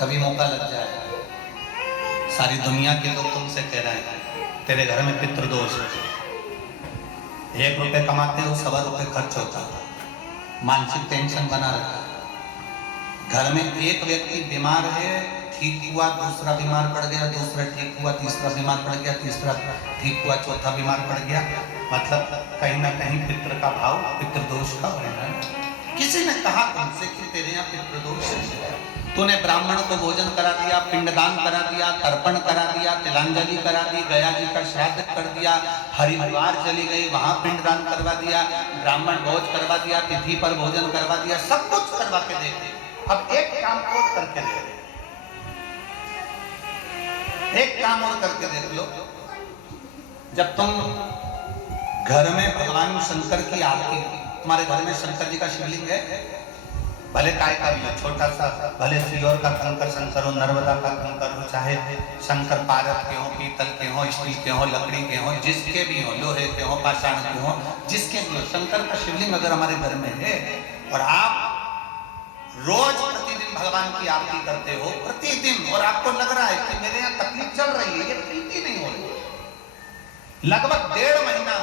कभी मौका लग जाए, सारी दुनिया के लोग तुमसे कह रहे हैं तेरे घर में पितृदोष है, 1 रुपए कमाते हो 1.25 रुपए खर्च होता है, मानसिक टेंशन बना रहता है। घर में एक व्यक्ति बीमार है, ठीक हुआ, दूसरा बीमार पड़ गया, दूसरा ठीक हुआ, तीसरा बीमार पड़ गया, तीसरा ठीक हुआ, चौथा बीमार पड़ गया। मतलब कहीं ना कहीं पितृ का भाव, पितृदोष का वर्णन। किसी ने कहा तुमसे कि तेरे यहाँ पितृदोष है, तूने ब्राह्मण को भोजन करा दिया, पिंडदान करा दिया, तर्पण करा दिया, तिलांजलि करा दी, गया जी का श्राद्ध कर दिया, हरिद्वार चली गई, वहां पिंडदान करवा दिया, ब्राह्मण भोज करवा दिया, तिथि पर भोजन करवा दिया, सब कुछ करवा के दे। अब एक काम और करके दे, एक काम और करके देख लो। जब तुम घर में भगवान शंकर की आरती, तुम्हारे घर में शंकर जी का शिवलिंग है, भले काय का भी हो, छोटा सा, भले सिल्वर का कंकर शंकर हो, नर्मदा का कंकर हो, चाहे शंकर पारद के हो, पीतल के हो, स्टील के हो, लकड़ी के हो, जिसके भी हो, लोहे के हो, पाषाण के हो, जिसके भी हो, शंकर का शिवलिंग अगर हमारे घर में है और आप रोज प्रतिदिन भगवान की आरती करते हो, प्रतिदिन, और आपको लग रहा है कि मेरे यहाँ तकलीफ चल रही है, ये ठीक ही नहीं हो रही, लगभग 1.5 महीना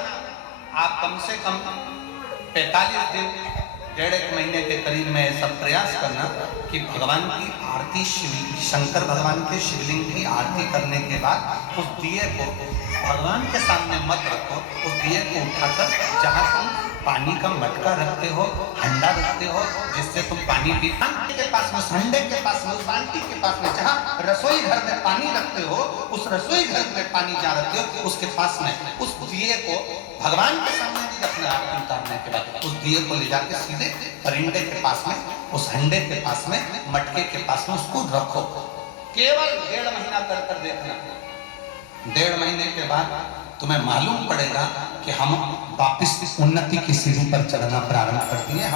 आप कम से कम 45 दिन, 1.5 महीने के करीब में ऐसा प्रयास करना कि भगवान की आरती, शंकर भगवान के शिवलिंग की आरती करने के बाद उस दिए को भगवान के सामने मत रखो, उस दिए को उठाकर जहां तुम पानी का मटका रखते हो, हंडा रखते हो, जिससे तुम पानी पीते के पास में, हंडे के पास में, उस बाल्टी के पास में, जहाँ रसोई घर में पानी रखते हो, उस रसोई घर में पानी जहाँ रखते हो उसके पास में उस दिए को भगवान के सामने नहीं रखना। आरती उतारने के बाद उस दिए को ले जाके सीधे परिंदे के पास में, उस हंडे के पास में, मटके के पास में उसको रखो। केवल 1.5 महीना कर देखना। 1.5 महीने के बाद तुम्हें मालूम पड़ेगा कि हम वापिस उन्नति की सीढ़ी पर चढ़ना प्रारंभ करती है।